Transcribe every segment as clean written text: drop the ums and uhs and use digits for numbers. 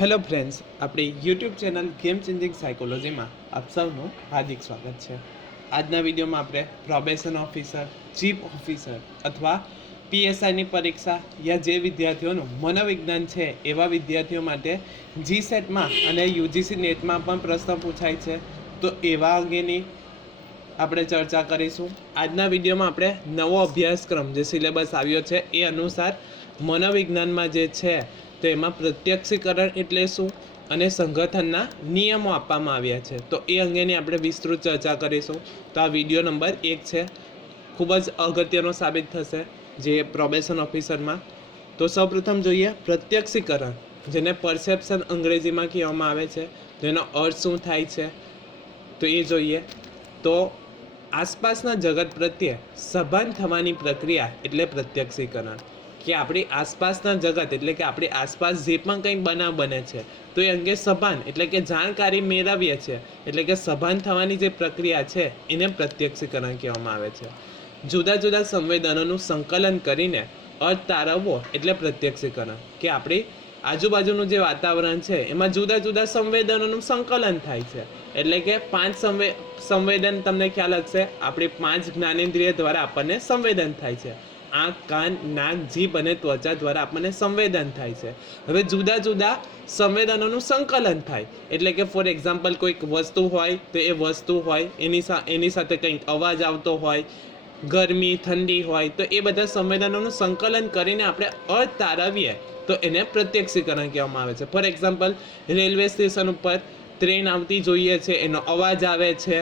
Hello friends, આપણી YouTube channel game changing સાયકોલોજીમાં આપ સૌનું હાર્દિક સ્વાગત છે। આજના વિડીયોમાં આપણે પ્રોબેશન ઓફિસર, ચીફ ઓફિસર અથવા પીએસઆઈની પરીક્ષા યા જે વિદ્યાર્થીઓનું મનોવિજ્ઞાન છે એવા વિદ્યાર્થીઓ માટે જીસેટમાં અને યુજીસી નેટમાં પણ પ્રશ્ન પૂછાય છે, તો એવા અંગેની આપણે ચર્ચા કરીશું। આજના વિડીયોમાં આપણે નવો અભ્યાસક્રમ જે સિલેબસ આવ્યો છે એ અનુસાર મનોવિજ્ઞાનમાં જે છે તો એમાં પ્રત્યક્ષીકરણ એટલે શું અને સંગઠનના નિયમો આપવામાં આવ્યા છે, તો એ અંગેની આપણે વિસ્તૃત ચર્ચા કરીશું। તો આ વિડીયો નંબર 1 છે, ખૂબ જ અગત્યનો સાબિત થશે જે પ્રોબેશન ઓફિસરમાં। તો સૌપ્રથમ જોઈએ પ્રત્યક્ષીકરણ, જેને પરસેપ્શન અંગ્રેજીમાં કહેવામાં આવે છે, તો એનો અર્થ શું થાય છે તો એ જોઈએ। તો આસપાસના જગત પ્રત્યે સભાન થવાની પ્રક્રિયા એટલે પ્રત્યક્ષીકરણ, કે આપણી આસપાસના જગત એટલે કે આપણી આસપાસ જે પણ કંઈ બનાવ બને છે તો એ અંગે સભાન એટલે કે જાણકારી મેળવીએ છીએ, એટલે કે સભાન થવાની જે પ્રક્રિયા છે એને પ્રત્યક્ષીકરણ કહેવામાં આવે છે। જુદા જુદા સંવેદનોનું સંકલન કરીને અર્થ તારવવો એટલે પ્રત્યક્ષીકરણ, કે આપણી આજુબાજુનું જે વાતાવરણ છે એમાં જુદા જુદા સંવેદનોનું સંકલન થાય છે, એટલે કે 5 સંવેદન તમને ખ્યાલ હશે, આપણી 5 જ્ઞાનેન્દ્રિય દ્વારા આપણને સંવેદન થાય છે। આંખ, કાન, નાક, જીભ અને ત્વચા દ્વારા આપણને સંવેદન થાય છે। હવે જુદા જુદા સંવેદનોનું સંકલન થાય એટલે કે ફોર એક્ઝામ્પલ કોઈક વસ્તુ હોય તો એ વસ્તુ હોય એની સાથે કંઈક અવાજ આવતો હોય, ગરમી, ઠંડી હોય, તો એ બધા સંવેદનોનું સંકલન કરીને આપણે અર્થ તારવીએ તો એને પ્રત્યક્ષીકરણ કહેવામાં આવે છે। ફોર એક્ઝામ્પલ રેલવે સ્ટેશન ઉપર ટ્રેન આવતી જોઈએ છે, એનો અવાજ આવે છે,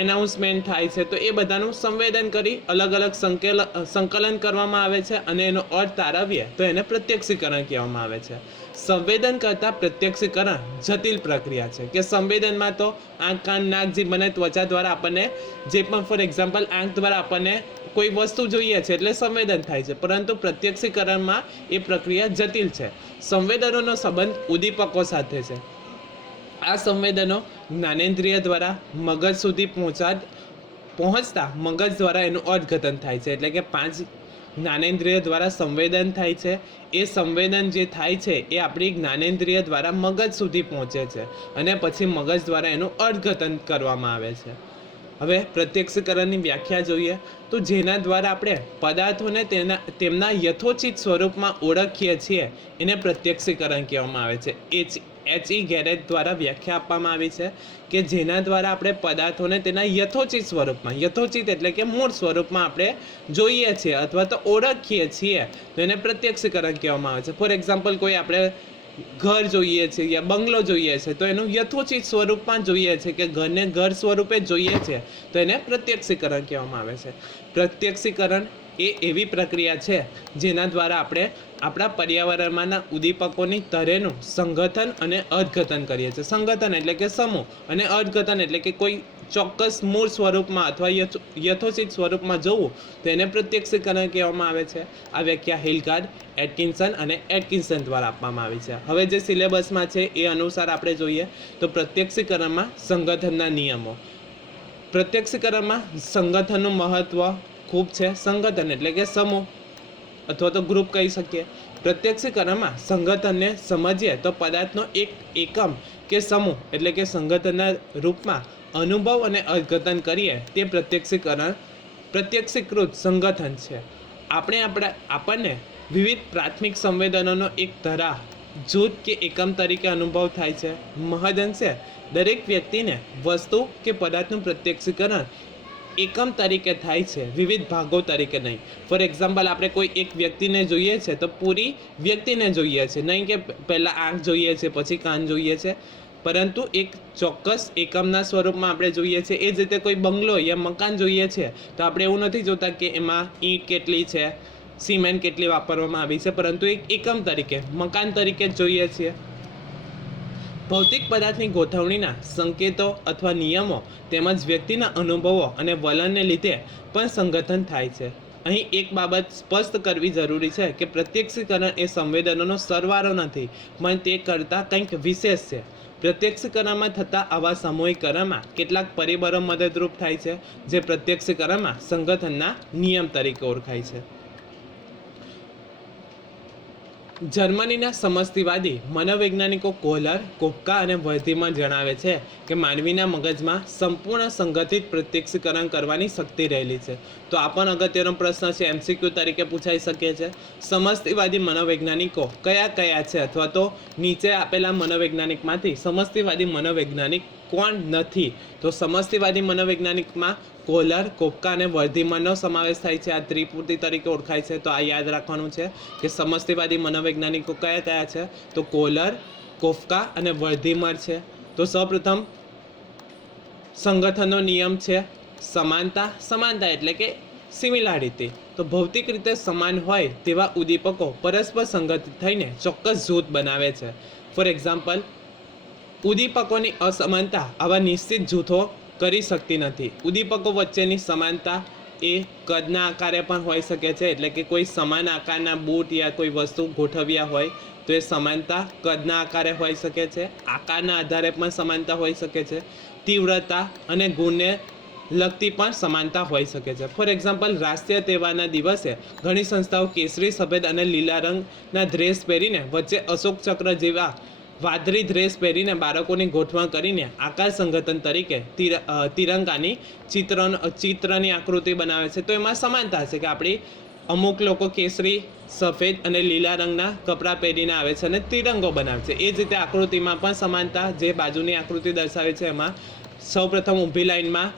એનાઉન્સમેન્ટ થાય છે, તો એ બધાનું સંવેદન કરી અલગ અલગ સંકલન કરવામાં આવે છે અને એનો અર્થ તારવીએ તો એને પ્રત્યક્ષીકરણ કહેવામાં આવે છે। સંવેદન કરતાં પ્રત્યક્ષીકરણ જટિલ પ્રક્રિયા છે, કે સંવેદનમાં તો આંખ, કાન, નાક, જીભ અને ત્વચા દ્વારા આપણને જે પણ ફોર એક્ઝામ્પલ આંખ દ્વારા આપણને કોઈ વસ્તુ જોઈએ છે એટલે સંવેદન થાય છે, પરંતુ પ્રત્યક્ષીકરણમાં એ પ્રક્રિયા જટિલ છે। સંવેદનોનો સંબંધ ઉદ્દીપકો સાથે છે। આ સંવેદનો જ્ઞાનેન્દ્રિય દ્વારા મગજ સુધી પહોંચતા મગજ દ્વારા એનું અર્થઘટન થાય છે, એટલે કે 5 જ્ઞાનેન્દ્રિય દ્વારા સંવેદન થાય છે। એ સંવેદન જે થાય છે એ આપણી જ્ઞાનેન્દ્રિય દ્વારા મગજ સુધી પહોંચે છે અને પછી મગજ દ્વારા એનું અર્થઘટન કરવામાં આવે છે। હવે પ્રત્યક્ષીકરણની વ્યાખ્યા જોઈએ તો જેના દ્વારા આપણે પદાર્થોને તેમના યથોચિત સ્વરૂપમાં ઓળખીએ છીએ એને પ્રત્યક્ષીકરણ કહેવામાં આવે છે। H.E. ગેરેટ દ્વારા વ્યાખ્યા આપવામાં આવી છે કે જેના દ્વારા આપણે પદાર્થોને તેના યથોચિત સ્વરૂપમાં, યથોચિત એટલે કે મૂળ સ્વરૂપમાં આપણે જોઈએ છીએ અથવા તો ઓળખીએ છીએ તો એને પ્રત્યક્ષીકરણ કહેવામાં આવે છે। ફોર એક્ઝામ્પલ કોઈ આપણે ઘર જોઈએ છે યા બંગલો જોઈએ છે તો એનું યથોચિત સ્વરૂપમાં જોઈએ છે, કે ઘરને ઘર સ્વરૂપે જોઈએ છે તો એને પ્રત્યક્ષીકરણ કહેવામાં આવે છે। પ્રત્યક્ષીકરણ એ એવી પ્રક્રિયા છે જેના દ્વારા આપણે આપણા પર્યાવરણમાંના ઉદ્દીપકોની તરેનું સંગઠન અને અર્થઘટન કરીએ છીએ। સંગઠન એટલે કે સમૂહ અને અર્થઘટન એટલે કે કોઈ ચોક્કસ મૂળ સ્વરૂપમાં અથવા યથોચિત સ્વરૂપમાં જોવું તો એને પ્રત્યક્ષીકરણ કહેવામાં આવે છે। આ વ્યાખ્યા હિલગાર્ડ, એટકિન્સન અને એટકિન્સન દ્વારા આપવામાં આવી છે। હવે જે સિલેબસમાં છે એ અનુસાર આપણે જોઈએ તો પ્રત્યક્ષીકરણમાં સંગઠનના નિયમો, પ્રત્યક્ષીકરણમાં સંગઠનનું મહત્વ ખૂબ છે। સંગઠન એટલે કે સમૂહ અથવા તો ગ્રુપ કહી શકીએ। પ્રત્યક્ષીકરણમાં સંગઠનને સમજીએ તો પદાર્થનો એક એકમ કે સમૂહ એટલે કે સંગઠનના રૂપમાં અનુભવ અને અર્થઘટન કરીએ તે પ્રત્યક્ષીકૃત સંગઠન છે। આપણને વિવિધ પ્રાથમિક સંવેદનોનો એક ધરા, જૂથ કે એકમ તરીકે અનુભવ થાય છે। મહદઅંશે દરેક વ્યક્તિને વસ્તુ કે પદાર્થનું પ્રત્યક્ષીકરણ એકમ તરીકે થાય છે, વિવિધ ભાગો તરીકે નહીં। ફોર એક્ઝામ્પલ આપણે કોઈ એક વ્યક્તિને જોઈએ છે તો પૂરી વ્યક્તિને જોઈએ છે, નહીં કે પહેલાં આંખ જોઈએ છે પછી કાન જોઈએ છે, પરંતુ એક ચોક્કસ એકમના સ્વરૂપમાં આપણે જોઈએ છીએ। એ જ રીતે કોઈ બંગલો યા મકાન જોઈએ છે તો આપણે એવું નથી જોતા કે એમાં ઈંટ કેટલી છે, સિમેન્ટ કેટલી વાપરવામાં આવી છે, પરંતુ એક એકમ તરીકે, મકાન તરીકે જ જોઈએ છીએ। ભૌતિક પદાર્થની ગોઠવણીના સંકેતો અથવા નિયમો તેમજ વ્યક્તિના અનુભવો અને વલણને લીધે પણ સંગઠન થાય છે। અહીં એક બાબત સ્પષ્ટ કરવી જરૂરી છે કે પ્રત્યક્ષીકરણ એ સંવેદનોનો સરવાળો નથી, પણ તે કરતાં કંઈક વિશેષ છે। પ્રત્યક્ષીકરણમાં થતા આવા સામૂહિકરણમાં કેટલાક પરિબળો મદદરૂપ થાય છે જે પ્રત્યક્ષીકરણમાં સંગઠનના નિયમ તરીકે ઓળખાય છે। જર્મનીના સમષ્ટિવાદી મનોવૈજ્ઞાનિકો કોહલર, કોપકા અને વર્ધીમન જણાવે છે કે માનવીના મગજમાં સંપૂર્ણ સંગઠિત પ્રત્યક્ષીકરણ કરવાની શક્તિ રહેલી છે. તો આ પણ અગત્યનો પ્રશ્ન છે, MCQ તરીકે પૂછાઈ શકે છે. સમષ્ટિવાદી મનોવૈજ્ઞાનિકો કયા કયા છે, અથવા તો નીચે આપેલા મનોવૈજ્ઞાનિકમાંથી સમષ્ટિવાદી મનોવૈજ્ઞાનિક કોણ નથી? તો સમષ્ટિવાદી મનોવૈજ્ઞાનિકમાં કોહલર, કોપકા અને વર્ધીમનનો સમાવેશ થાય છે. આ ત્રિપુટી તરીકે ઓળખાય છે. તો આ યાદ રાખવાનું છે કે સમષ્ટિવાદી મનોવૈજ્ઞાનિકો કયા કયા છે? તો કોહલર, કોપકા અને વર્ધીમન છે. તો સૌપ્રથમ સંગઠનનો નિયમ છે સમાનતા. સમાનતા એટલે કે સિમિલારિટી. તો ભૌતિક રીતે સમાન હોય તેવા ઉદ્દીપકો પરસ્પર સંગઠિત થઈને ચોક્કસ જૂથ બનાવે છે. ફોર એક્ઝામ્પલ, ઉદ્દીપકોની અસમાનતા આવા નિશ્ચિત જૂથો કરી શકતી નથી. ઉદ્દીપકો વચ્ચેની સમાનતા એ કદના આકારે પણ હોઈ શકે છે, એટલે કે કોઈ સમાન આકારના બૂટ યા કોઈ વસ્તુ ગોઠવ્યા હોય તો એ સમાનતા કદના આકારે હોઈ શકે છે. આકારના આધારે પણ સમાનતા હોઈ શકે છે. તીવ્રતા અને ગુણને લગતી પણ સમાનતા હોઈ શકે છે. ફોર એક્ઝામ્પલ, રાષ્ટ્રીય તહેવારના દિવસે ઘણી સંસ્થાઓ કેસરી, સફેદ અને લીલા રંગના ડ્રેસ પહેરીને વચ્ચે અશોક ચક્ર જેવા વાદળી ડ્રેસ પહેરીને બાળકોની ગોઠવણ કરીને આકાર સંગઠન તરીકે તિરંગાની ચિત્રની આકૃતિ બનાવે છે. તો એમાં સમાનતા છે કે આપણી અમુક લોકો કેસરી, સફેદ અને લીલા રંગના કપડાં પહેરીને આવે છે અને તિરંગો બનાવે છે. એ જ રીતે આકૃતિમાં પણ સમાનતા, જે બાજુની આકૃતિ દર્શાવે છે એમાં સૌપ્રથમ ઊભી લાઈનમાં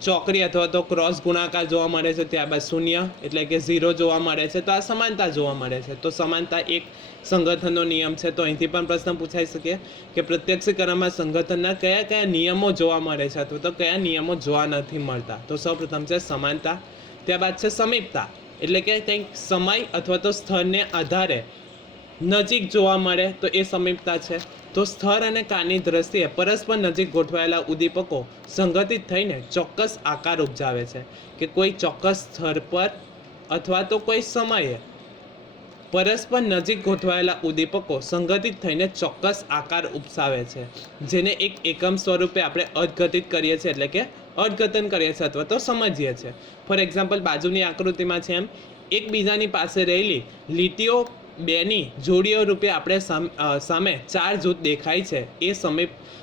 ચોકડી અથવા તો ક્રોસ ગુણાકાર જોવા મળે છે, ત્યારબાદ શૂન્ય એટલે કે 0 જોવા મળે છે. તો આ સમાનતા જોવા મળે છે. તો સમાનતા એક સંગઠનનો નિયમ છે. તો અહીંથી પણ પ્રશ્ન પૂછાઈ શકે કે પ્રત્યક્ષીકરણમાં સંગઠનના કયા કયા નિયમો જોવા મળે છે, અથવા તો કયા નિયમો જોવા નથી મળતા? તો સૌપ્રથમ છે સમાનતા. ત્યારબાદ છે સમીપતા, એટલે કે કંઈક સમય અથવા તો સ્થળને આધારે નજીક જોવા મળે તો એ સમીપતા છે. તો સ્થળ અને કાળની દ્રષ્ટિએ પરસ્પર નજીક ગોઠવાયેલા ઉદ્દીપકો સંગઠિત થઈને ચોક્કસ આકાર ઉપજાવે છે, કે કોઈ ચોક્કસ સ્થળ પર અથવા તો કોઈ સમયે પરસ્પર નજીક ગોઠવાયેલા ઉદ્દીપકો સંગઠિત થઈને ચોક્કસ આકાર ઉપસાવે છે, જેને એક એકમ સ્વરૂપે આપણે અર્થઘટિત કરીએ છીએ, એટલે કે અર્થઘટન કરીએ છીએ અથવા તો સમજીએ છીએ. ફોર એક્ઝામ્પલ, બાજુની આકૃતિમાં છે એમ એકબીજાની પાસે રહેલી લીટીઓ બેની જોડીઓ રૂપે આપણે સામે 4 જૂથ દેખાય છે. એ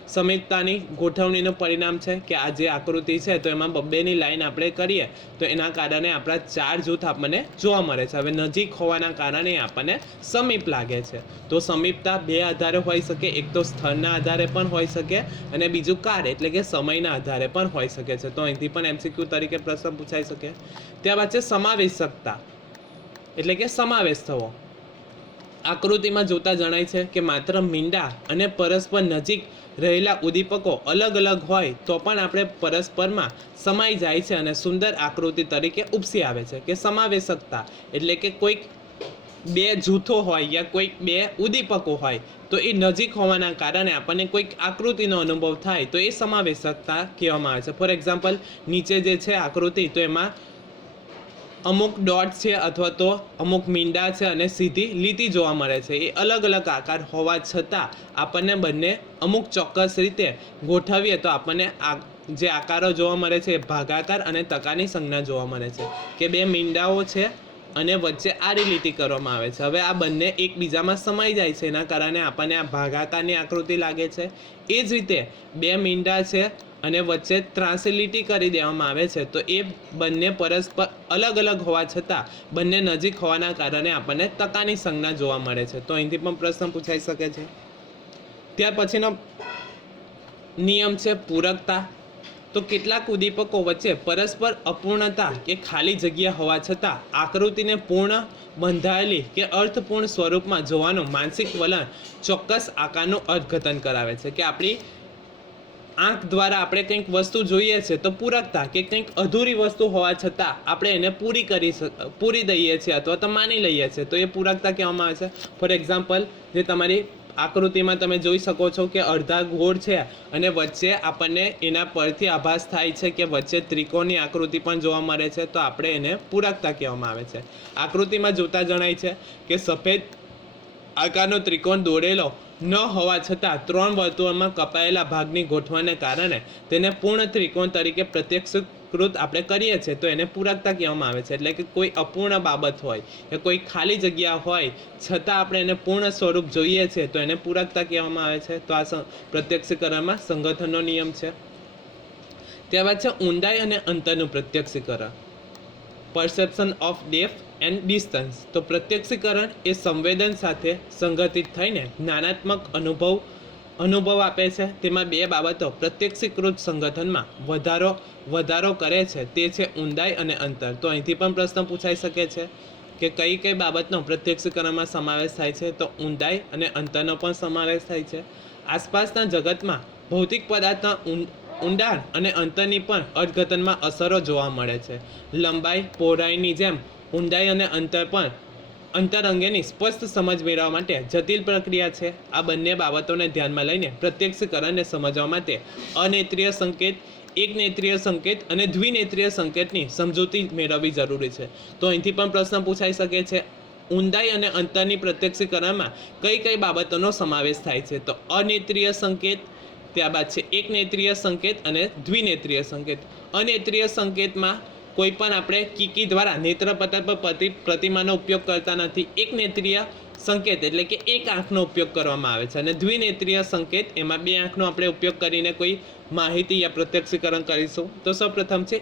સમીપતાની ગોઠવણીનું પરિણામ છે કે આ જે આકૃતિ છે તો એમાં બબ્બેની લાઈન આપણે કરીએ તો એના કારણે આપણા 4 જૂથ આપણને જોવા મળે છે. હવે નજીક હોવાના કારણે આપણને સમીપ લાગે છે. તો સમીપતા 2 આધારે હોઈ શકે, એક તો સ્થળના આધારે પણ હોઈ શકે અને બીજું કાળ એટલે કે સમયના આધારે પણ હોઈ શકે છે. તો અહીંથી પણ MCQ તરીકે પ્રશ્ન પૂછાઈ શકે. ત્યારબાદ છે સમાવેશકતા, એટલે કે સમાવેશ થવો. આકૃતિમાં જોતા જણાય છે કે માત્ર મીંડા અને પરસ્પર નજીક રહેલા ઉદ્દીપકો અલગ અલગ હોય તો પણ આપણે પરસ્પરમાં સમાઈ જાય છે અને સુંદર આકૃતિ તરીકે ઉપસી આવે છે. કે સમાવેશકતા એટલે કે કોઈક 2 જૂથો હોય યા કોઈક 2 ઉદ્દીપકો હોય તો એ નજીક હોવાના કારણે આપણને કોઈક આકૃતિનો અનુભવ થાય તો એ સમાવેશકતા કહેવામાં આવે છે. ફોર એક્ઝામ્પલ, નીચે જે છે આકૃતિ, તો એમાં અમુક ડોટ છે અથવા તો અમુક મીંડા છે અને સીધી લીટી જોવા મળે છે. એ અલગ અલગ આકાર હોવા છતાં આપણને બંને અમુક ચોક્કસ રીતે ગોઠવીએ તો આપણને જે આકારો જોવા મળે છે એ ભાગાકાર અને ટકાની સંજ્ઞા જોવા મળે છે, કે 2 મીંડાઓ છે અને વચ્ચે આડી લીટી કરવામાં આવે છે. હવે આ બંને એકબીજામાં સમાઈ જાય છે, એના કારણે આપણને આ ભાગાકારની આકૃતિ લાગે છે. એ જ રીતે 2 મીંડા છે અને વચ્ચે ત્રાંસી લીટી કરી દેવામાં આવે છે તો એ બંને પરસ્પર અલગ અલગ હોવા છતાં બંને નજીક હોવાના કારણે આપણને ટકાની સંજ્ઞા જોવા મળે છે. તો અહીંથી પણ પ્રશ્ન પૂછાઈ શકે છે. ત્યાર પછીનો નિયમ છે પૂરકતા. તો કેટલાક ઉદ્દીપકો વચ્ચે પરસ્પર અપૂર્ણતા કે ખાલી જગ્યા હોવા છતાં આકૃતિને પૂર્ણ, બંધાયેલી કે અર્થપૂર્ણ સ્વરૂપમાં જોવાનું માનસિક વલણ ચોક્કસ આકારનું અર્થઘટન કરાવે છે. કે આપણી આંખ દ્વારા આપણે કંઈક વસ્તુ જોઈએ છે તો પૂરકતા, કે કંઈક અધૂરી વસ્તુ હોવા છતાં આપણે એને પૂરી દઈએ છીએ અથવા તો માની લઈએ છીએ તો એ પૂરકતા કહેવામાં આવે છે. ફોર એક્ઝામ્પલ, જે તમારી આકૃતિમાં તમે જોઈ શકો છો કે અડધા ગોળ છે અને વચ્ચે આપણને એના પરથી આભાસ થાય છે કે વચ્ચે ત્રિકોણની આકૃતિ પણ જોવા મળે છે તો આપણે એને પૂરકતા કહેવામાં આવે છે. આકૃતિમાં જોતા જણાય છે કે સફેદ આકારનો ત્રિકોણ દોરેલો ન હોવા છતાં 3 વર્તુળમાં કપાયેલા ભાગની ગોઠવણને કારણે તેને પૂર્ણ ત્રિકોણ તરીકે પ્રત્યક્ષીકૃત વિકૃત આપણે કરીએ છીએ તો એને પૂરકતા કહેવામાં આવે છે. એટલે કે કોઈ અપૂર્ણ બાબત હોય કે કોઈ ખાલી જગ્યા હોય છતાં આપણે એને પૂર્ણ સ્વરૂપ જોઈએ છે તો એને પૂરકતા કહેવામાં આવે છે. તો આ પ્રત્યક્ષીકરણમાં સંગઠનનો નિયમ છે. ત્યારબાદ છે ઊંડાઈ અને અંતરનું પ્રત્યક્ષીકરણ, perception of depth and distance. તો પ્રત્યક્ષીકરણ એ સંવેદન સાથે સંગઠિત થઈને જ્ઞાનાત્મક અનુભવ આપે છે. તેમાં બે બાબતો પ્રત્યક્ષીકૃત સંગઠનમાં વધારો કરે છે, તે છે ઊંડાઈ અને અંતર. તો અહીંથી પણ પ્રશ્ન પૂછાઈ શકે છે કે કઈ બાબતનો પ્રત્યક્ષીકરણમાં સમાવેશ થાય છે? તો ઊંડાઈ અને અંતરનો પણ સમાવેશ થાય છે. આસપાસના જગતમાં ભૌતિક પદાર્થના ઊંડાણ અને અંતરની પણ અર્થઘટનમાં અસરો જોવા મળે છે. લંબાઈ પહોળાઈની જેમ ઊંડાઈ અને અંતર અંગેની સ્પષ્ટ સમજ મેળવવા માટે જટિલ પ્રક્રિયા છે. આ બંને બાબતોને ધ્યાનમાં લઈને પ્રત્યક્ષીકરણને સમજવા માટે અનેત્રીય સંકેત, એકનેત્રીય સંકેત અને દ્વિનેત્રીય સંકેતની સમજૂતી મેળવવી જરૂરી છે. તો અહીંથી પણ પ્રશ્ન પૂછાઈ શકે છે, ઊંડાઈ અને અંતરની પ્રત્યક્ષીકરણમાં કઈ બાબતોનો સમાવેશ થાય છે? તો અનેત્રીય સંકેત, ત્યારબાદ છે એકનેત્રીય સંકેત અને દ્વિનેત્રીય સંકેત. અનેત્રીય સંકેતમાં કોઈ પણ આપણે કીકી દ્વારા નેત્રપટલ પર પ્રતિમાનો ઉપયોગ કરતા નથી. એકનેત્રીય સંકેત એટલે કે એક આંખનો ઉપયોગ કરવામાં આવે છે અને દ્વિનેત્રીય સંકેત એમાં બે આંખનો આપણે ઉપયોગ કરીને કોઈ માહિતી યા પ્રત્યક્ષીકરણ કરીશું. તો સૌપ્રથમ છે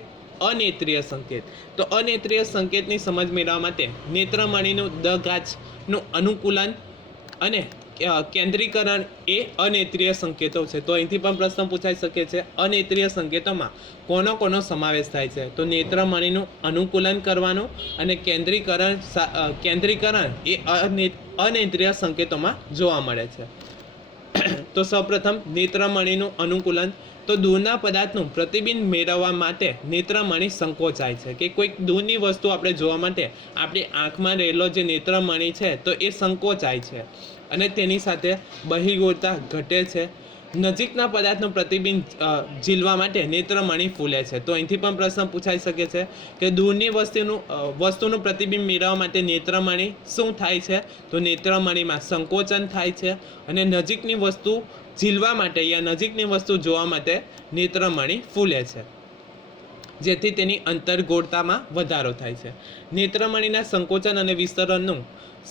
અનેત્રીય સંકેત. તો અનેત્રીય સંકેતની સમજ મેળવવા માટે નેત્રમણીનું દગાછનું અનુકૂલન અને કેન્દ્રીકરણ એ અનેત્રીય સંકેતો છે. તો અહીંથી પણ પ્રશ્ન પૂછાઈ શકે છે, અનેત્રીય સંકેતોમાં કોનો સમાવેશ થાય છે? તો નેત્રમણીનું અનુકૂલન કરવાનું અને કેન્દ્રીકરણ એ અનેત્રીય સંકેતોમાં જોવા મળે છે. તો સૌપ્રથમ નેત્રમણીનું અનુકૂલન. તો દૂરના પદાર્થનું પ્રતિબિંબ મેળવવા માટે નેત્રમણી સંકોચાય છે કે કોઈક દૂરની વસ્તુ આપણે જોવા માટે આપણી આંખમાં રહેલો જે નેત્રમણી છે તો એ સંકોચાય છે અને તેની સાથે બહિર્ગોળતા ઘટે છે. નજીકના પદાર્થનું પ્રતિબિંબ ઝીલવા માટે નેત્રમણી ફૂલે છે. તો અહીંથી પણ પ્રશ્ન પૂછાઈ શકે છે કે દૂરની વસ્તુનું પ્રતિબિંબ મેળવવા માટે નેત્રમણી શું થાય છે? તો નેત્રમણીમાં સંકોચન થાય છે અને નજીકની વસ્તુ ઝીલવા માટે યા નજીકની વસ્તુ જોવા માટે નેત્રમણી ફૂલે છે, જેથી તેની અંતર્ગોળતામાં વધારો થાય છે. નેત્રમણીના સંકોચન અને વિસ્તરણનું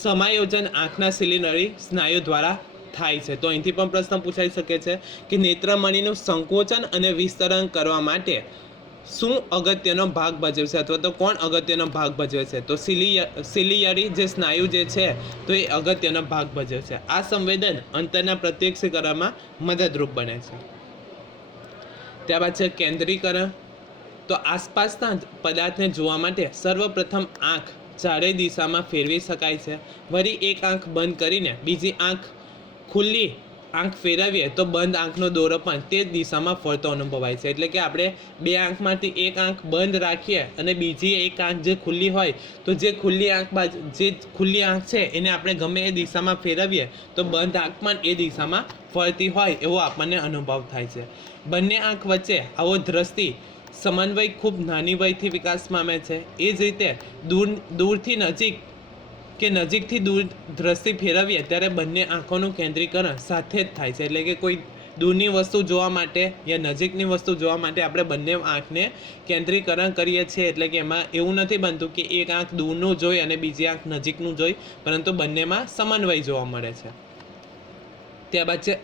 સમાયોજન આંખના સિલિન્ડરી સ્નાયુ દ્વારા થાય છે. તો અહીંથી પણ પ્રશ્ન પૂછાઈ શકે છે કે નેત્રમણીનું સંકોચન અને વિસ્તરણ કરવા માટે શું અગત્યનો ભાગ ભજવે છે અથવા તો કોણ અગત્યનો ભાગ ભજવે છે? તો સિલિયરી જે સ્નાયુ જે છે તો એ અગત્યનો ભાગ ભજવે છે. આ સંવેદન અંતરના પ્રત્યક્ષીકરણમાં મદદરૂપ બને છે. ત્યારબાદ છે કેન્દ્રીકરણ. તો આસપાસના પદાર્થને જોવા માટે સર્વપ્રથમ આંખ ચારેય દિશામાં ફેરવી શકાય છે. વળી એક આંખ બંધ કરીને બીજી આંખ ખુલ્લી આંખ ફેરવીએ તો બંધ આંખનો દોરો પણ તે જ દિશામાં ફરતો અનુભવાય છે. એટલે કે આપણે બે આંખમાંથી એક આંખ બંધ રાખીએ અને બીજી એક આંખ જે ખુલ્લી હોય તો જે ખુલ્લી આંખ છે એને આપણે ગમે એ દિશામાં ફેરવીએ તો બંધ આંખ પણ એ દિશામાં ફરતી હોય એવો આપણને અનુભવ થાય છે. બંને આંખ વચ્ચે આવો દ્રષ્ટિ સમન્વય ખૂબ નાની વયથી વિકાસ પામે છે. એ જ રીતે દૂરથી નજીક કે નજીકથી દૂર દ્રષ્ટિ ફેરવીએ ત્યારે બંને આંખોનું કેન્દ્રીકરણ સાથે જ થાય છે. એટલે કે કોઈ દૂરની વસ્તુ જોવા માટે યા નજીકની વસ્તુ જોવા માટે આપણે બંને આંખને કેન્દ્રીકરણ કરીએ છીએ. એટલે કે એમાં એવું નથી બનતું કે એક આંખ દૂરનું જોઈ અને બીજી આંખ નજીકનું જોઈ, પરંતુ બંનેમાં સમન્વય જોવા મળે છે. ત્યારબાદ છે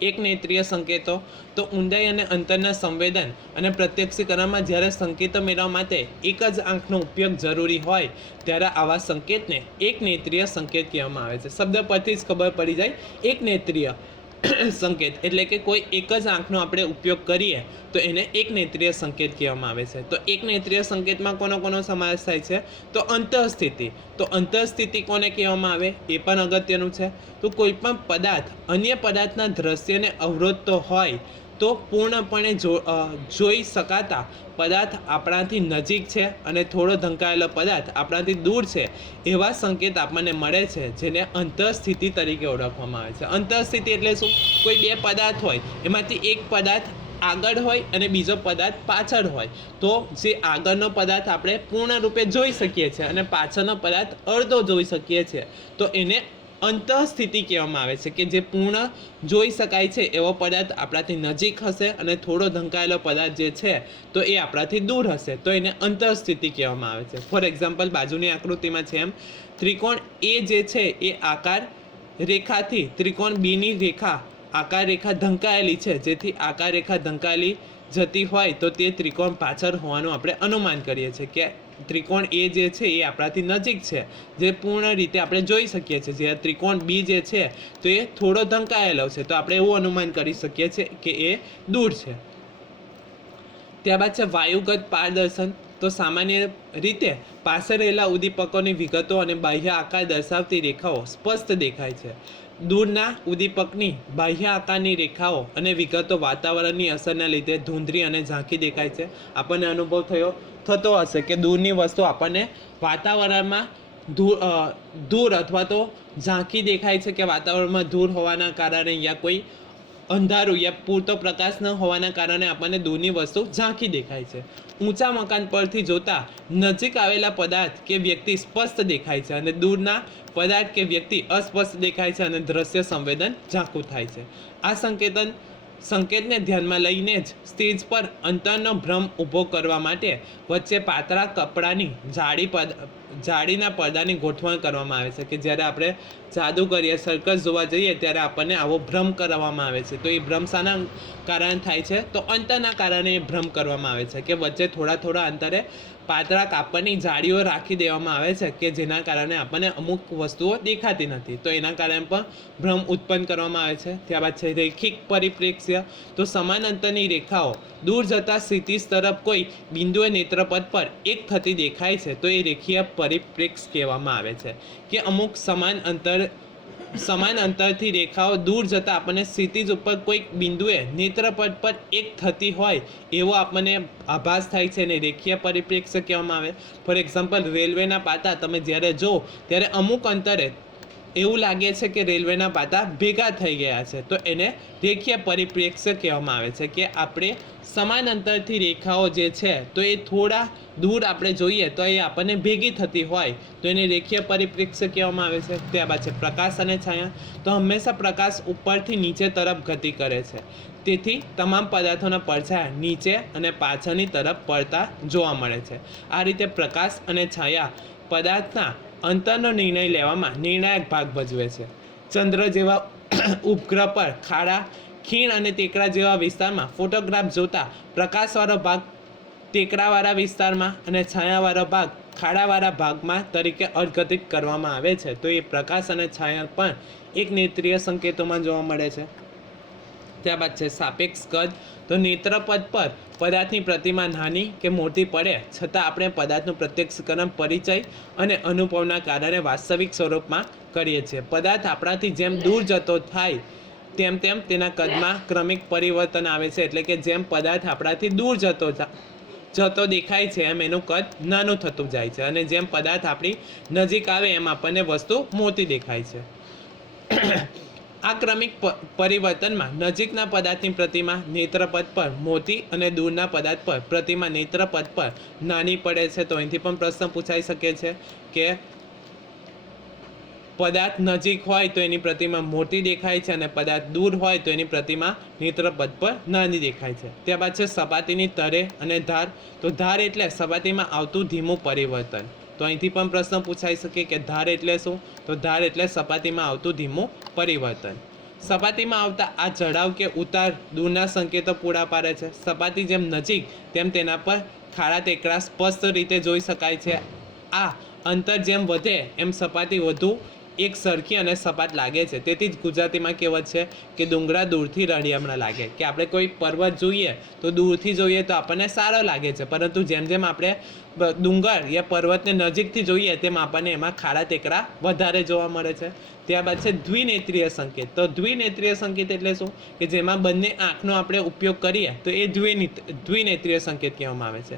એકનેત્રીય સંકેતો. તો ઊંડાઈ અને અંતરના સંવેદન અને પ્રત્યક્ષીકરણમાં જ્યારે સંકેતો મેળવવા માટે એક જ આંખનો ઉપયોગ જરૂરી હોય ત્યારે આવા સંકેતને એકનેત્રીય સંકેત કહેવામાં આવે છે. શબ્દ પરથી જ ખબર પડી જાય, એકનેત્રીય સંકેત એટલે કે કોઈ એક જ આંખનો આપણે ઉપયોગ કરીએ તો એને એકનેત્રીય સંકેત કહેવામાં આવે છે. તો એકનેત્રીય સંકેતમાં કોનો સમાવેશ થાય છે? તો અંતઃસ્થિતિ. તો અંતઃસ્થિતિ કોને કહેવામાં આવે એ પણ અગત્યનું છે. તો કોઈ પણ પદાર્થ અન્ય પદાર્થના દ્રશ્યને અવરોધતો હોય તો પૂર્ણપણે જોઈ શકાતા પદાર્થ આપણાથી નજીક છે અને થોડો ઢંકાયેલો પદાર્થ આપણાથી દૂર છે એવા સંકેત આપણને મળે છે, જેને અંતઃસ્થિતિ તરીકે ઓળખવામાં આવે છે. અંતઃસ્થિતિ એટલે શું? કોઈ બે પદાર્થ હોય એમાંથી એક પદાર્થ આગળ હોય અને બીજો પદાર્થ પાછળ હોય તો જે આગળનો પદાર્થ આપણે પૂર્ણ રૂપે જોઈ શકીએ છીએ અને પાછળનો પદાર્થ અડધો જોઈ શકીએ છીએ તો એને અંતઃસ્થિતિ કહેવામાં આવે છે, કે જે પૂર્ણ જોઈ શકાય છે એવો પદાર્થ આપણાથી નજીક હશે અને થોડો ઢંકાયેલો પદાર્થ જે છે તો એ આપણાથી દૂર હશે, તો એને અંતઃસ્થિતિ કહેવામાં આવે છે. ફોર એક્ઝામ્પલ, બાજુની આકૃતિમાં છે એમ ત્રિકોણ એ જે છે એ આકાર રેખાથી ત્રિકોણ બીની રેખા આકાર રેખા ઢંકાયેલી છે, જેથી આકાર રેખા ઢંકાયેલી જતી હોય તો તે ત્રિકોણ પાછળ હોવાનું આપણે અનુમાન કરીએ છીએ, કે ત્રિકોણ એ જે છે એ આપણાથી નજીક છે, જે પૂર્ણ રીતે આપણે જોઈ શકીએ છીએ. જ્યારે ત્રિકોણ બી જે છે તો એ થોડો ઢંકાયેલો છે, તો આપણે એવું અનુમાન કરી શકીએ છીએ કે એ દૂર છે. ત્યારબાદ છે વાયુગત પારદર્શન. તો સામાન્ય રીતે પાસે રહેલા ઉદ્દીપકોની વિગતો અને બાહ્ય આકાર દર્શાવતી રેખાઓ સ્પષ્ટ દેખાય છે. દૂરના ઉદ્દીપકની બાહ્ય આકારની રેખાઓ અને વિગતો વાતાવરણની અસરના લીધે ધૂંધળી અને ઝાંખી દેખાય છે. આપણને અનુભવ થતો હશે કે દૂરની વસ્તુ આપણને વાતાવરણમાં દૂર અથવા તો ઝાંખી દેખાય છે, કે વાતાવરણમાં દૂર હોવાના કારણે યા કોઈ અંધારું યા પૂરતો પ્રકાશ ન હોવાના કારણે આપણને દૂરની વસ્તુ ઝાંખી દેખાય છે. ઊંચા મકાન પરથી જોતા નજીક આવેલા પદાર્થ કે વ્યક્તિ સ્પષ્ટ દેખાય છે અને દૂરના પદાર્થ કે વ્યક્તિ અસ્પષ્ટ દેખાય છે અને દ્રશ્ય સંવેદન ઝાંખું થાય છે. આ સંકેતને ધ્યાનમાં લઈને જ સ્ટેજ પર અંતરનો ભ્રમ ઊભો કરવા માટે વચ્ચે પાતળા કપડાની જાળીના પડદાની ગોઠવણ કરવામાં આવે છે, કે જ્યારે આપણે જાદુ કરીએ, સર્કસ જોવા જઈએ ત્યારે આપણને આવો ભ્રમ કરવામાં આવે છે. તો એ ભ્રમ શાના કારણે થાય છે? તો અંતરના કારણે એ ભ્રમ કરવામાં આવે છે, કે વચ્ચે થોડા અંતરે પાતળા કાપડની જાળીઓ રાખી દેવામાં આવે છે, કે જેના કારણે આપણને અમુક વસ્તુઓ દેખાતી નથી, તો એના કારણે પણ ભ્રમ ઉત્પન્ન કરવામાં આવે છે. ત્યારબાદ છે રેખિક પરિપ્રેક્ષ્ય. તો સમાન અંતરની રેખાઓ દૂર જતા ક્ષિતિજ તરફ કોઈ બિંદુએ નેત્રપથ પર એક થતી દેખાય છે, તો એ રેખીય પરિપ્રેક્ષ્ય કહેવામાં આવે છે, કે અમુક સમાન અંતરથી રેખાઓ દૂર જતાં આપણને ક્ષિતિજ ઉપર કોઈક બિંદુએ નેત્રપથ પર એક થતી હોય એવો આપણને આભાસ થાય છે, અને રેખીય પરિપ્રેક્ષ્ય કહેવામાં આવે. ફોર એક્ઝામ્પલ, રેલવેના પાટા તમે જ્યારે જો ત્યારે અમુક અંતરે એવું લાગે છે કે રેલવેના પાટા ભેગા થઈ ગયા છે, તો એને રેખીય પરિપ્રેક્ષ્ય કહેવામાં આવે છે, કે આપણે સમાન અંતરથી રેખાઓ જે છે તો એ થોડા દૂર આપણે જોઈએ તો એ આપણને ભેગી થતી હોય તો એને રેખીય પરિપ્રેક્ષ્ય કહેવામાં આવે છે. ત્યારબાદ છે પ્રકાશ અને છાયા. તો હંમેશા પ્રકાશ ઉપરથી નીચે તરફ ગતિ કરે છે, તેથી તમામ પદાર્થોના પડછાયા નીચે અને પાછળની તરફ પડતા જોવા મળે છે. આ રીતે પ્રકાશ અને છાયા પદાર્થના અંતરનો નિર્ણય લેવામાં નિર્ણાયક ભાગ ભજવે છે. ચંદ્ર જેવા ઉપગ્રહ પર ખાડા, ખીણ અને ટેકરા જેવા વિસ્તારમાં ફોટોગ્રાફ જોતા પ્રકાશવાળો ભાગ ટેકરાવાળા વિસ્તારમાં અને છાયાવાળો ભાગ ખાડાવાળા ભાગમાં તરીકે અર્થઘટિત કરવામાં આવે છે. તો એ પ્રકાશ અને છાયા પણ એક નેત્રીય સંકેતોમાં જોવા મળે છે. ત્યારબાદ છે સાપેક્ષ કદ. તો નેત્રપથ પર પદાર્થની પ્રતિમા નાની કે મોટી પડે છતાં આપણે પદાર્થનું પ્રત્યક્ષકરણ પરિચય અને અનુભવના કારણે વાસ્તવિક સ્વરૂપમાં કરીએ છીએ. પદાર્થ આપણાથી જેમ દૂર જતો થાય તેમ તેના કદમાં ક્રમિક પરિવર્તન આવે છે, એટલે કે જેમ પદાર્થ આપણાથી દૂર જતો દેખાય છે એમ એનું કદ નાનું થતું જાય છે, અને જેમ પદાર્થ આપણી નજીક આવે એમ આપણને વસ્તુ મોટી દેખાય છે. આ ક્રમિક પરિવર્તનમાં નજીકના પદાર્થની પ્રતિમા નેત્રપથ પર મોટી અને દૂરના પદાર્થ પર પ્રતિમા નેત્રપથ પર નાની પડે છે. તો અહીંથી પણ પ્રશ્ન પૂછાઈ શકે છે કે પદાર્થ નજીક હોય તો એની પ્રતિમા મોટી દેખાય છે અને પદાર્થ દૂર હોય તો એની પ્રતિમા નેત્રપથ પર નાની દેખાય છે. ત્યારબાદ છે સપાટીની તરે અને ધાર. તો ધાર એટલે સપાટીમાં આવતું ધીમું પરિવર્તન. તો અહીંથી પણ પ્રશ્ન પૂછાઈ શકે કે ધાર એટલે શું? તો ધાર એટલે સપાટીમાં આવતું ધીમું પરિવર્તન. સપાટીમાં આવતા આ ચઢાવ કે ઉતાર દૂરના સંકેતો પૂરા પાડે છે. સપાટી જેમ નજીક તેમ તેના પર ખાડા ટેકરા સ્પષ્ટ રીતે જોઈ શકાય છે. આ અંતર જેમ વધે એમ સપાટી વધુ એક સરખી અને સપાટ લાગે છે. તેથી જ ગુજરાતીમાં કહેવત છે કે ડુંગરા દૂરથી રળિયામણા લાગે, કે આપણે કોઈ પર્વત જોઈએ તો દૂરથી જોઈએ તો આપણને સારો લાગે છે, પરંતુ જેમ જેમ આપણે ડુંગર યા પર્વતને નજીકથી જોઈએ તેમ આપણને એમાં ખાડા ટેકરા વધારે જોવા મળે છે. ત્યારબાદ છે દ્વિનેત્રીય સંકેત. તો દ્વિનેત્રીય સંકેત એટલે શું? કે જેમાં બંને આંખનો આપણે ઉપયોગ કરીએ તો એ દ્વિનેત્રીય સંકેત કહેવામાં આવે છે.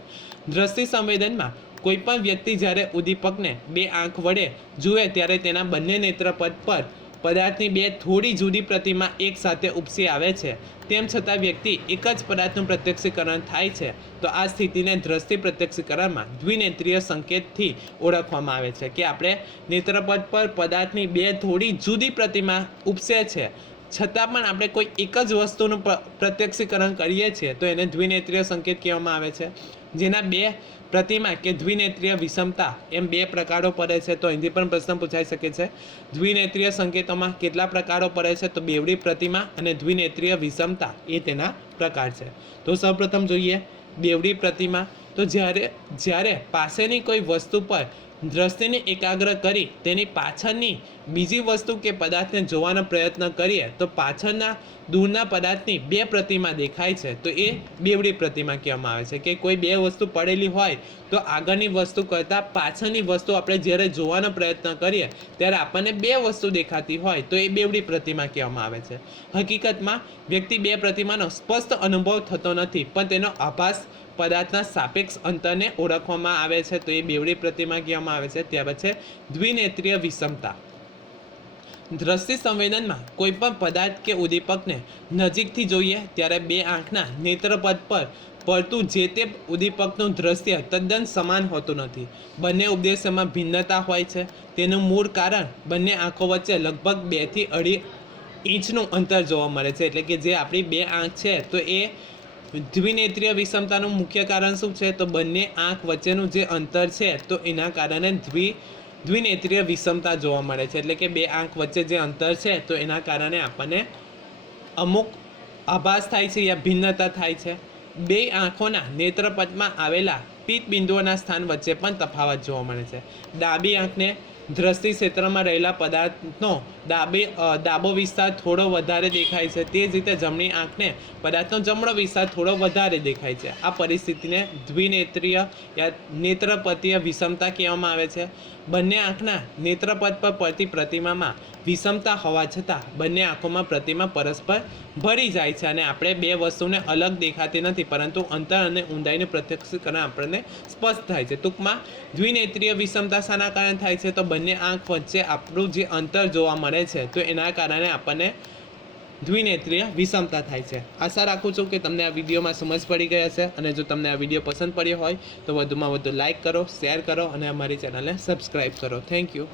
દ્રષ્ટિ સંવેદનમાં કોઈપણ વ્યક્તિ જ્યારે ઉદ્દીપકને બે આંખ વડે જુએ ત્યારે તેના બંને નેત્રપથ પર પદાર્થની બે થોડી જુદી પ્રતિમા એક સાથે ઉપસી આવે છે, તેમ છતાં વ્યક્તિ એક જ પદાર્થનું પ્રત્યક્ષીકરણ થાય છે, તો આ સ્થિતિને દ્રષ્ટિ પ્રત્યક્ષીકરણમાં દ્વિનેત્રીય સંકેતથી ઓળખવામાં આવે છે. કે આપણે નેત્રપટ પર પદાર્થની બે થોડી જુદી પ્રતિમા ઉપસે છે, છતાં પણ આપણે કોઈ એક જ વસ્તુનું પ્રત્યક્ષીકરણ કરીએ છીએ, તો એને દ્વિનેત્રીય સંકેત કહેવામાં આવે છે. જેના બે પ્રતિમા કે દ્વિનેત્રીય વિષમતા એમ બે પ્રકારો પડે છે. તો અહીંથી પણ પ્રશ્ન પૂછાઈ શકે છે, દ્વિનેત્રીય સંકેતોમાં કેટલા પ્રકારો પડે છે? તો બેવડી પ્રતિમા અને દ્વિનેત્રીય વિષમતા એ તેના પ્રકાર છે. તો સૌપ્રથમ જોઈએ બેવડી પ્રતિમા. તો જ્યારે પાસેની કોઈ વસ્તુ પર દ્રષ્ટિને એકાગ્ર કરી તેની પાછળની બીજી વસ્તુ કે પદાર્થને જોવાનો પ્રયત્ન કરીએ તો પાછળના દૂરના પદાર્થની બે પ્રતિમા દેખાય છે, તો એ બેવડી પ્રતિમા કહેવામાં આવે છે. કે કોઈ બે વસ્તુ પડેલી હોય તો આગળની વસ્તુ કરતાં પાછળની વસ્તુ આપણે જ્યારે જોવાનો પ્રયત્ન કરીએ ત્યારે આપણને બે વસ્તુ દેખાતી હોય તો એ બેવડી પ્રતિમા કહેવામાં આવે છે. હકીકતમાં વ્યક્તિ બે પ્રતિમાનો સ્પષ્ટ અનુભવ થતો નથી, પણ તેનો આભાસ પદાર્થના સાપેક્ષ અંતરને ઓળખવામાં આવે છે, તો એ બેવડી પ્રતિમા કહેવામાં આવે છે. ત્યાર પછી દ્વિનેત્રીય વિષમતા. દ્રષ્ટિ સંવેદનમાં કોઈ પણ પદાર્થ કે ઉદ્દીપકને નજીકથી જોઈએ ત્યારે બે આંખના નેત્રપટ પર પડતું જે તે ઉદ્દીપકનું દ્રશ્ય તદ્દન સમાન હોતું નથી. બંને ઉદ્દેશ્યમાં ભિન્નતા હોય છે. તેનું મૂળ કારણ બંને આંખો વચ્ચે લગભગ 2 થી 2.5 ઇંચનું અંતર જોવા મળે છે. એટલે કે જે આપણી બે આંખ છે તો એ દ્વિનેત્રીય વિષમતાનું મુખ્ય કારણ શું છે? તો બંને આંખ વચ્ચેનું જે અંતર છે તો એના કારણે દ્વિનેત્રીય વિષમતા જોવા મળે છે. એટલે કે બે આંખ વચ્ચે જે અંતર છે તો એના કારણે આપણને અમુક આભાસ થાય છે યા ભિન્નતા થાય છે. બે આંખોના નેત્રપટમાં આવેલા પિત્ત બિંદુઓના સ્થાન વચ્ચે પણ તફાવત જોવા મળે છે. ડાબી આંખને દ્રષ્ટિ ક્ષેત્રમાં રહેલા પદાર્થનો ડાબો વિસ્તાર થોડો વધારે દેખાય છે, તે જ રીતે જમણી આંખને પદાર્થનો જમણો વિસ્તાર થોડો વધારે દેખાય છે. આ પરિસ્થિતિને દ્વિનેત્રીય યા નેત્રપટીય વિષમતા કહેવામાં આવે છે. બંને આંખના નેત્રપટ પર પડતી પ્રતિમામાં વિષમતા હોવા છતાં બંને આંખોમાં પ્રતિમા પરસ્પર ભળી જાય છે અને આપણે બે વસ્તુને અલગ દેખાતી નથી, પરંતુ અંતર અને ઊંડાઈનું પ્રત્યક્ષીકરણ આપણને સ્પષ્ટ થાય છે. ટૂંકમાં દ્વિનેત્રીય વિષમતા શાના કારણે થાય છે? તો બંને આંખ વચ્ચે આપણું જે અંતર જોવા મળે છે તો એના કારણે આપણને દ્વિનેત્રીય વિષમતા થાય છે. આશા રાખું છું કે તમને આ વિડીયોમાં સમજ પડી ગઈ હશે, અને જો તમને આ વિડીયો પસંદ પડ્યો હોય તો વધુમાં વધુ લાઇક કરો, શેર કરો અને અમારી ચેનલને સબસ્ક્રાઈબ કરો. Thank you.